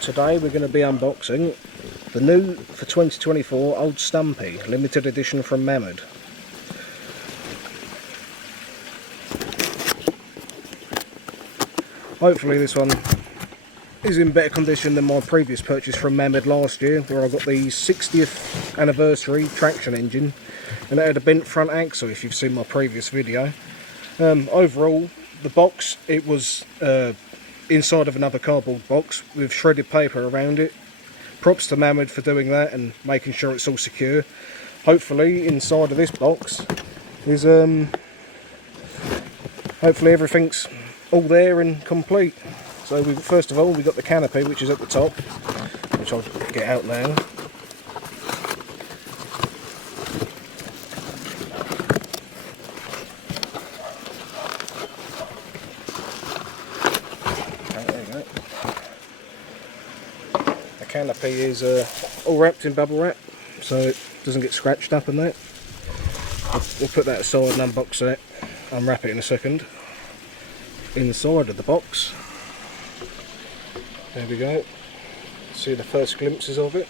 Today we're going to be unboxing the new for 2024 Old Stumpy limited edition from Mamod. Hopefully this one is in better condition than my previous purchase from Mamod last year, where I got the 60th anniversary traction engine and it had a bent front axle, if you've seen my previous video. Overall, the box, it was inside of another cardboard box with shredded paper around it. Props to Mamod for doing that and making sure it's all secure. Hopefully inside of this box is hopefully everything's all there and complete. So first of all we've got the canopy, which is at the top, which I'll get out now. Canopy is all wrapped in bubble wrap so it doesn't get scratched up and that. We'll put that aside and unbox it, unwrap it in a second. Inside of the box, there we go, see the first glimpses of it.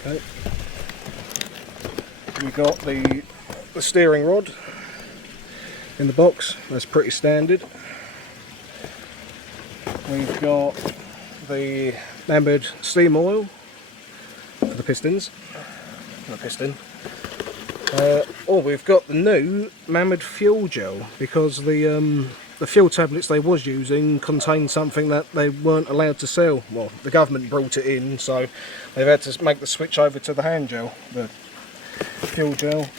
Okay, we've got the steering rod in the box, that's pretty standard. We've got the Mamod steam oil for the pistons. We've got the new Mamod fuel gel, because the fuel tablets they was using contained something that they weren't allowed to sell. Well, the government brought it in, so they've had to make the switch over to the hand gel, the fuel gel.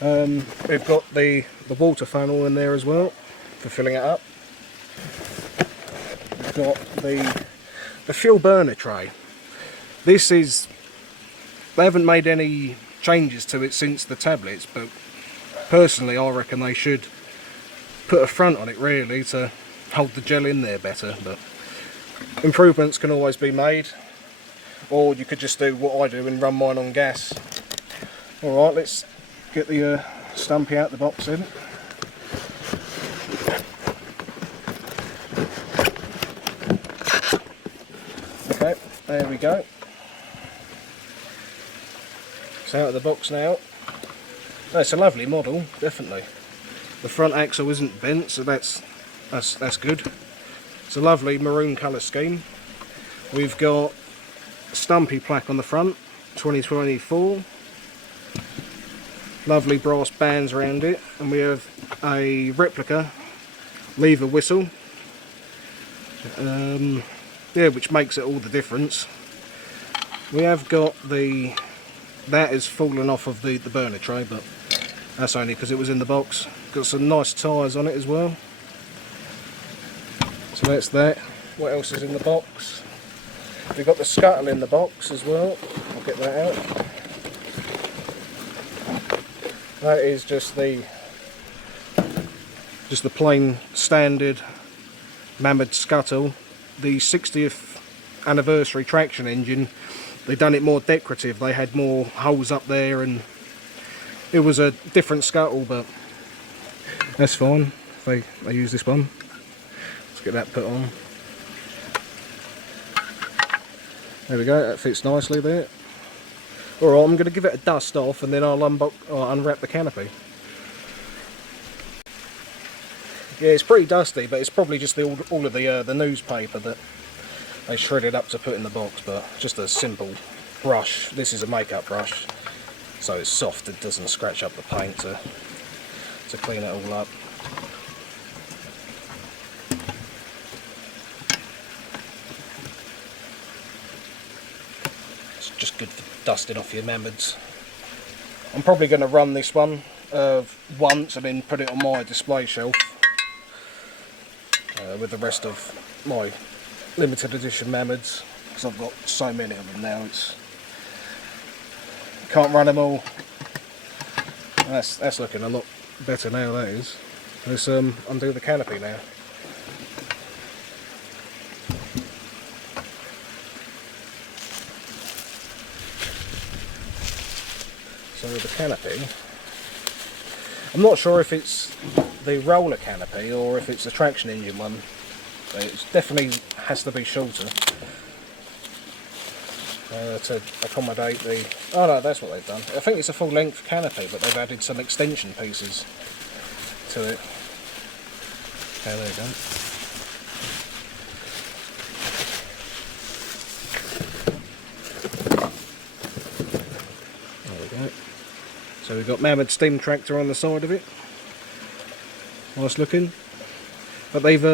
We've got the water funnel in there as well for filling it up. Got the fuel burner tray. This is, they haven't made any changes to it since the tablets, but personally I reckon they should put a front on it really to hold the gel in there better, but improvements can always be made, or you could just do what I do and run mine on gas. Alright, let's get the Stumpy out the box then. Okay, there we go. It's out of the box now. Oh, it's a lovely model, definitely. The front axle isn't bent, so that's good. It's a lovely maroon colour scheme. We've got a Stumpy plaque on the front, 2024. Lovely brass bands around it, and we have a replica lever whistle. Yeah, which makes it all the difference. We have got that is fallen off of the burner tray, but that's only because it was in the box. Got some nice tyres on it as well. So that's that. What else is in the box? We've got the scuttle in the box as well. I'll get that out. That is just the plain standard Mamod scuttle. The 60th anniversary traction engine, they done it more decorative. They had more holes up there and it was a different scuttle, but that's fine. They use this one. Let's get that put on. There we go, that fits nicely there. Alright, I'm going to give it a dust off and then I'll unwrap the canopy. Yeah, it's pretty dusty, but it's probably just all of the newspaper that they shredded up to put in the box, but just a simple brush. This is a makeup brush, so it's soft, it doesn't scratch up the paint to clean it all up. It's just good for dusting off your Mamods. I'm probably going to run this one once and then put it on my display shelf. With the rest of my limited edition Mamods, because I've got so many of them now. Can't run them all. That's looking a lot better now, that is. Let's undo the canopy now. So the canopy, I'm not sure if it's the roller canopy or if it's the traction engine one. It definitely has to be shorter to accommodate the... Oh no, that's what they've done. I think it's a full length canopy, but they've added some extension pieces to it. Okay, there you go. There we go. So we've got Mamod steam tractor on the side of it. Nice looking. But they've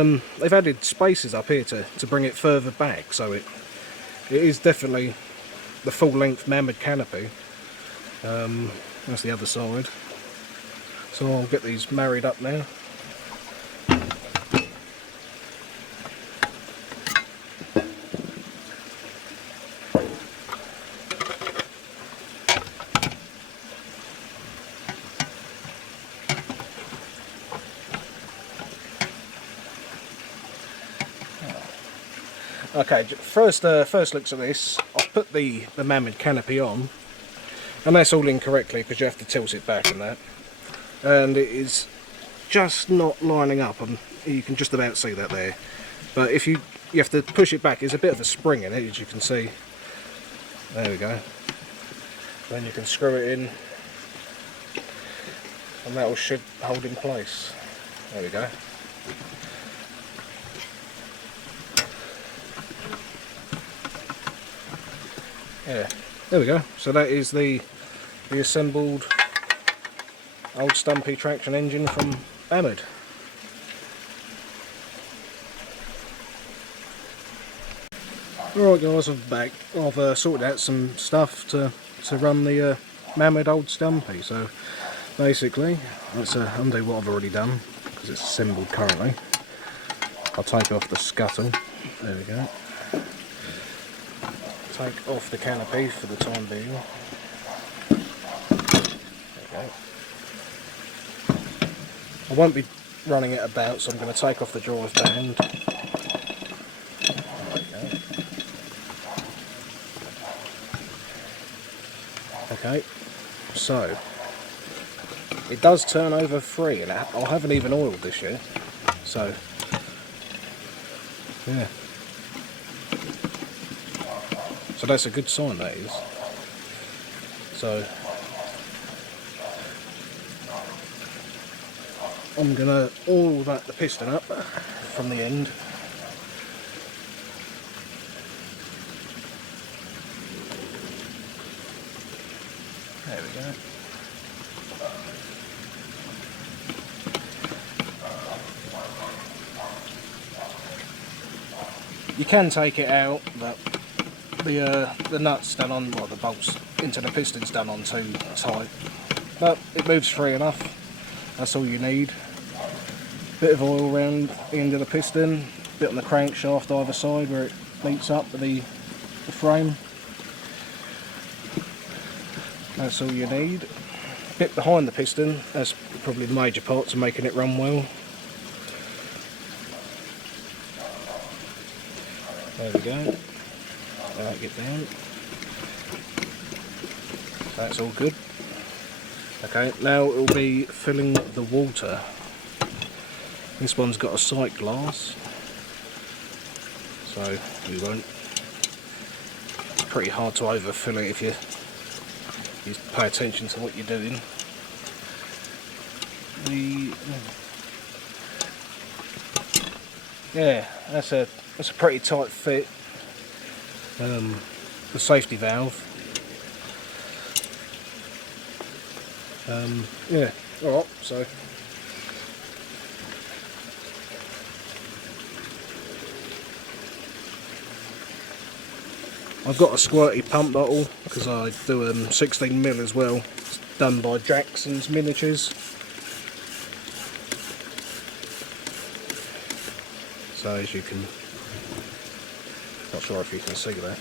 added spaces up here to bring it further back, so it is definitely the full length Mamod canopy. That's the other side. So I'll get these married up now. Okay, first looks at this. I've put the Mamod canopy on, and that's all incorrectly because you have to tilt it back and that, and it is just not lining up, and you can just about see that there. But if you have to push it back, there's a bit of a spring in it, as you can see. There we go. Then you can screw it in, and that should hold in place. There we go. Yeah, there we go. So that is the assembled old Stumpy traction engine from Mamod. Alright guys, I'm back. I've sorted out some stuff to run the Mamod old Stumpy. So basically, let's undo what I've already done because it's assembled currently. I'll take off the scuttle. There we go. Take off the canopy for the time being. There we go. I won't be running it about, so I'm going to take off the drive band. There we go. Okay, so it does turn over free, and I haven't even oiled this yet. So yeah. So that's a good sign, that is. So I'm gonna oil the piston up from the end. There we go. You can take it out, but the nuts done on, well, the bolts into the piston's done on too tight, but it moves free enough. That's all you need. Bit of oil around the end of the piston, bit on the crankshaft either side where it meets up with the frame. That's all you need. Bit behind the piston, that's probably the major part to making it run well. There we go. Get down. That's all good. Okay, now it will be filling the water. This one's got a sight glass, so we won't. It's pretty hard to overfill it if you pay attention to what you're doing. Yeah, that's a pretty tight fit. The safety valve. Yeah, alright, so I've got a squirty pump bottle because I do 16mm as well. It's done by Jackson's Miniatures. So as you can, not sure if you can see that.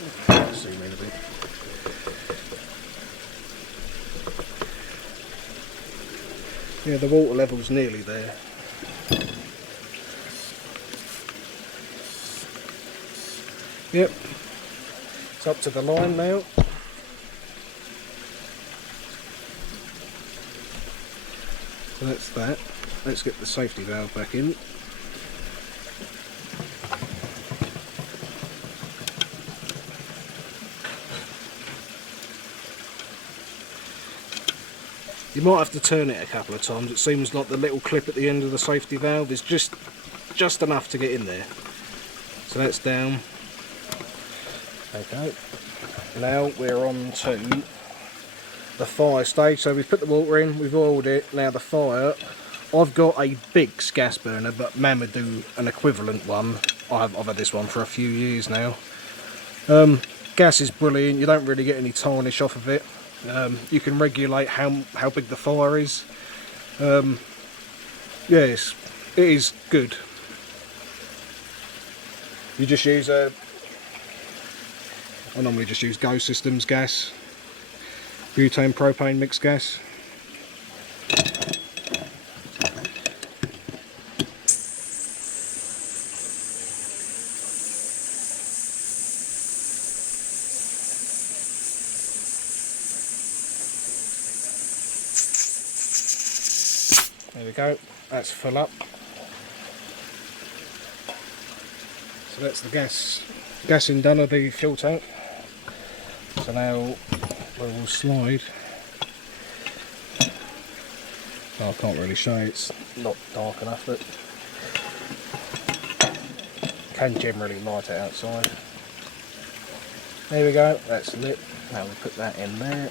Zoom in a bit. Yeah, the water level's nearly there. Yep, it's up to the line now. So that's that. Let's get the safety valve back in. You might have to turn it a couple of times. It seems like the little clip at the end of the safety valve is just enough to get in there. So that's down. Okay. Now we're on to the fire stage. So we've put the water in, we've oiled it. Now the fire. I've got a big gas burner, but Mamod do an equivalent one. I've had this one for a few years now. Gas is brilliant. You don't really get any tarnish off of it. You can regulate how big the fire is. Yes, it is good. You just use I normally just use Go Systems gas, butane propane mixed gas. There we go, that's full up. So that's the gassing done of the fuel tank. So now we will slide. Oh, I can't really show you, it's not dark enough, but can generally light it outside. There we go, that's lit. Now we'll put that in there.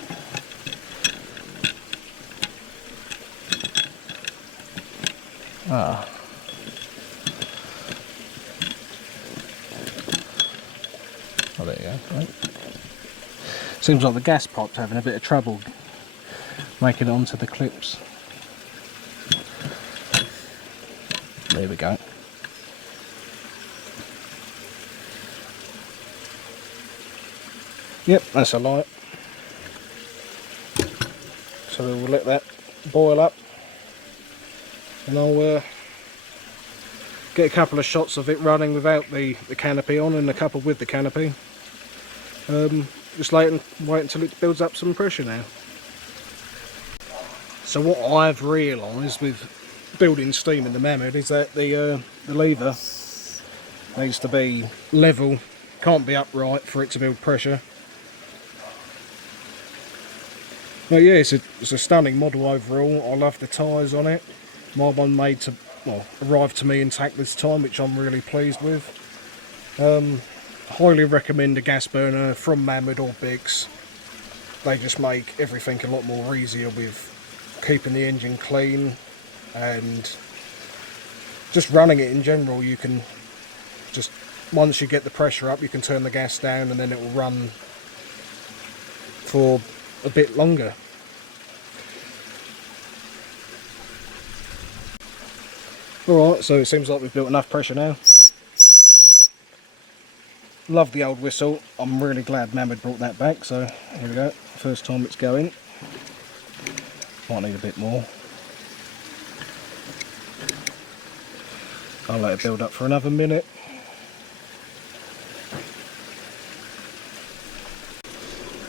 Ah. Oh, there you go. Right. Seems like the gas pipe's having a bit of trouble making it onto the clips. There we go. Yep, that's a light. So we will let that boil up. And I'll get a couple of shots of it running without the canopy on and a couple with the canopy. Just wait until it builds up some pressure now. So what I've realised with building steam in the Mamod is that the lever needs to be level, can't be upright for it to build pressure. But yeah, it's a stunning model overall. I love the tyres on it. My one arrived to me intact this time, which I'm really pleased with. Highly recommend a gas burner from Mamod or Biggs. They just make everything a lot more easier with keeping the engine clean and just running it in general. You can just, once you get the pressure up, you can turn the gas down and then it will run for a bit longer. Alright, so it seems like we've built enough pressure now. Love the old whistle. I'm really glad Mamod brought that back, so here we go. First time it's going. Might need a bit more. I'll let it build up for another minute.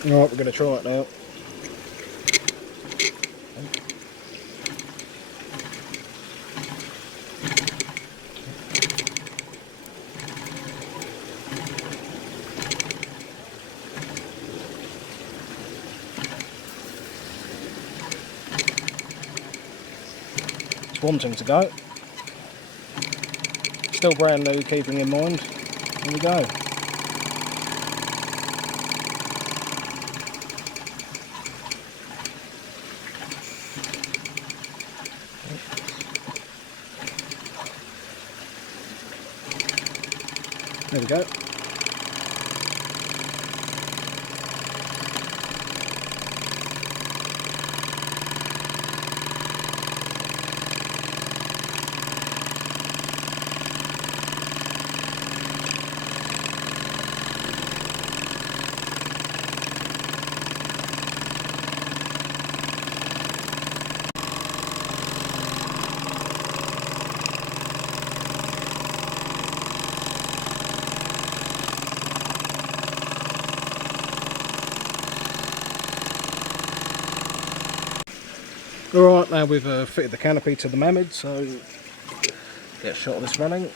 Alright, we're going to try it now. Wanting to go. Still brand new, keeping in mind. Here we go. There we go. Alright, now we've fitted the canopy to the Mamod, so get a shot of this running.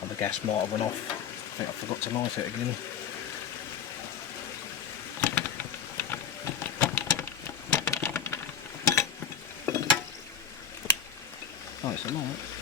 Oh, the gas might have went off. I think I forgot to light it again. nice and light.